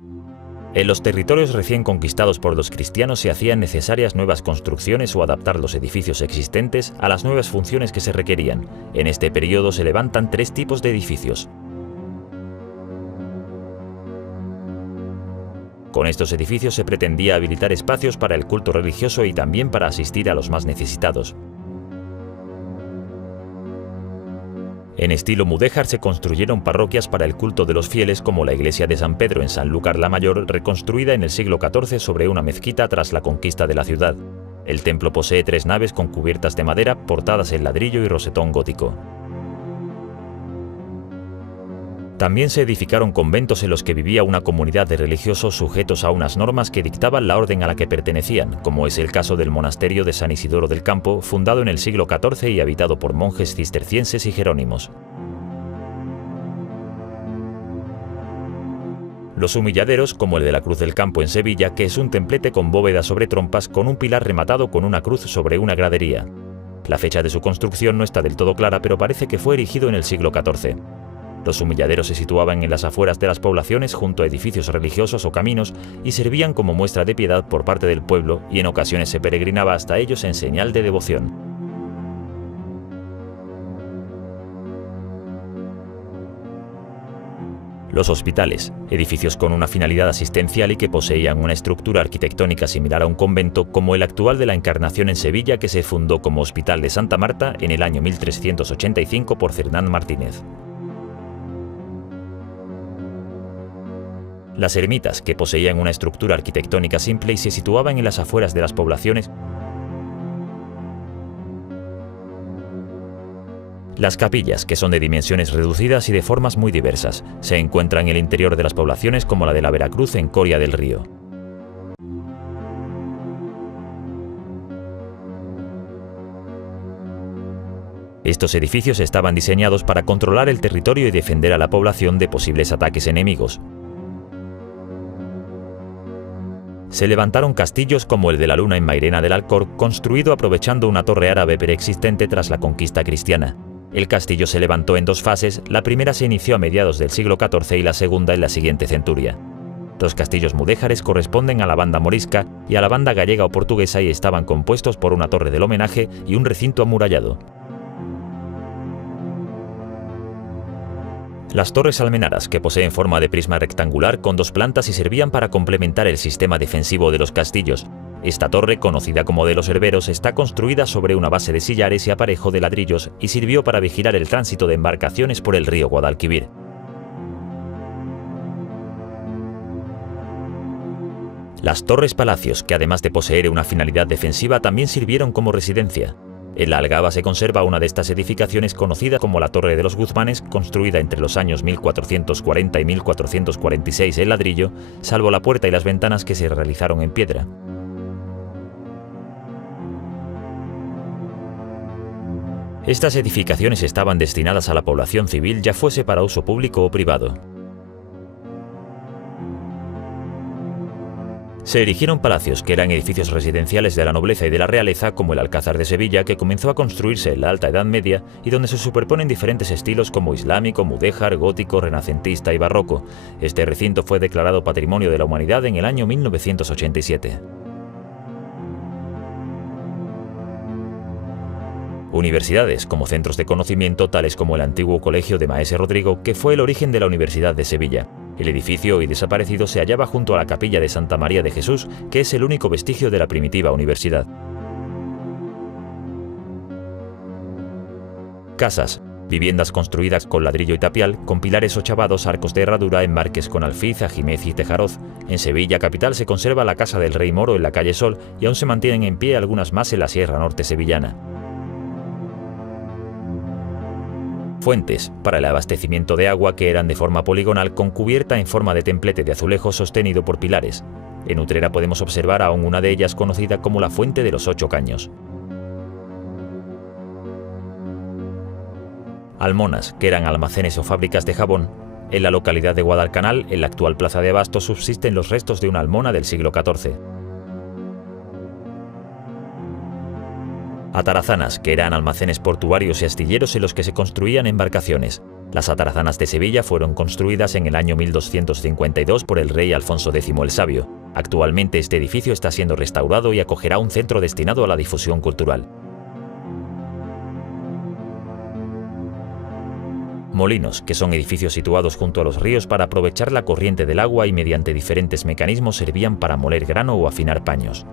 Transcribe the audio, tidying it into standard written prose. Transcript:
En los territorios recién conquistados por los cristianos se hacían necesarias nuevas construcciones o adaptar los edificios existentes a las nuevas funciones que se requerían. En este periodo se levantan tres tipos de edificios. Con estos edificios se pretendía habilitar espacios para el culto religioso y también para asistir a los más necesitados. En estilo mudéjar se construyeron parroquias para el culto de los fieles, como la iglesia de San Pedro en Sanlúcar la Mayor, reconstruida en el siglo XIV sobre una mezquita tras la conquista de la ciudad. El templo posee 3 naves con cubiertas de madera, portadas en ladrillo y rosetón gótico. También se edificaron conventos en los que vivía una comunidad de religiosos sujetos a unas normas que dictaban la orden a la que pertenecían, como es el caso del monasterio de San Isidoro del Campo, fundado en el siglo XIV y habitado por monjes cistercienses y jerónimos. Los humilladeros, como el de la Cruz del Campo en Sevilla, que es un templete con bóveda sobre trompas con un pilar rematado con una cruz sobre una gradería. La fecha de su construcción no está del todo clara, pero parece que fue erigido en el siglo XIV. Los humilladeros se situaban en las afueras de las poblaciones junto a edificios religiosos o caminos y servían como muestra de piedad por parte del pueblo, y en ocasiones se peregrinaba hasta ellos en señal de devoción. Los hospitales, edificios con una finalidad asistencial y que poseían una estructura arquitectónica similar a un convento, como el actual de la Encarnación en Sevilla, que se fundó como Hospital de Santa Marta en el año 1385 por Cernán Martínez. Las ermitas, que poseían una estructura arquitectónica simple y se situaban en las afueras de las poblaciones. Las capillas, que son de dimensiones reducidas y de formas muy diversas, se encuentran en el interior de las poblaciones, como la de la Veracruz en Coria del Río. Estos edificios estaban diseñados para controlar el territorio y defender a la población de posibles ataques enemigos. Se levantaron castillos como el de la Luna en Mairena del Alcor, construido aprovechando una torre árabe preexistente tras la conquista cristiana. El castillo se levantó en 2 fases, la primera se inició a mediados del siglo XIV y la segunda en la siguiente centuria. Los castillos mudéjares corresponden a la banda morisca y a la banda gallega o portuguesa y estaban compuestos por una torre del homenaje y un recinto amurallado. Las torres almenaras, que poseen forma de prisma rectangular con 2 plantas y servían para complementar el sistema defensivo de los castillos. Esta torre, conocida como de los Herberos, está construida sobre una base de sillares y aparejo de ladrillos y sirvió para vigilar el tránsito de embarcaciones por el río Guadalquivir. Las torres palacios, que además de poseer una finalidad defensiva, también sirvieron como residencia. En la Algaba se conserva una de estas edificaciones conocida como la Torre de los Guzmanes, construida entre los años 1440 y 1446 en ladrillo, salvo la puerta y las ventanas que se realizaron en piedra. Estas edificaciones estaban destinadas a la población civil, ya fuese para uso público o privado. Se erigieron palacios, que eran edificios residenciales de la nobleza y de la realeza, como el Alcázar de Sevilla, que comenzó a construirse en la Alta Edad Media y donde se superponen diferentes estilos como islámico, mudéjar, gótico, renacentista y barroco. Este recinto fue declarado Patrimonio de la Humanidad en el año 1987. Universidades, como centros de conocimiento, tales como el antiguo Colegio de Maese Rodrigo, que fue el origen de la Universidad de Sevilla. El edificio, hoy desaparecido, se hallaba junto a la capilla de Santa María de Jesús, que es el único vestigio de la primitiva universidad. Casas, viviendas construidas con ladrillo y tapial, con pilares ochavados, arcos de herradura, enmarques con alfiz, ajimez y tejaroz. En Sevilla capital se conserva la Casa del Rey Moro en la calle Sol y aún se mantienen en pie algunas más en la Sierra Norte sevillana. Fuentes, para el abastecimiento de agua, que eran de forma poligonal con cubierta en forma de templete de azulejo sostenido por pilares. En Utrera podemos observar aún una de ellas conocida como la Fuente de los 8 Caños. Almonas, que eran almacenes o fábricas de jabón. En la localidad de Guadalcanal, en la actual plaza de Abasto, subsisten los restos de una almona del siglo XIV. Atarazanas, que eran almacenes portuarios y astilleros en los que se construían embarcaciones. Las atarazanas de Sevilla fueron construidas en el año 1252 por el rey Alfonso X el Sabio. Actualmente este edificio está siendo restaurado y acogerá un centro destinado a la difusión cultural. Molinos, que son edificios situados junto a los ríos para aprovechar la corriente del agua y mediante diferentes mecanismos servían para moler grano o afinar paños.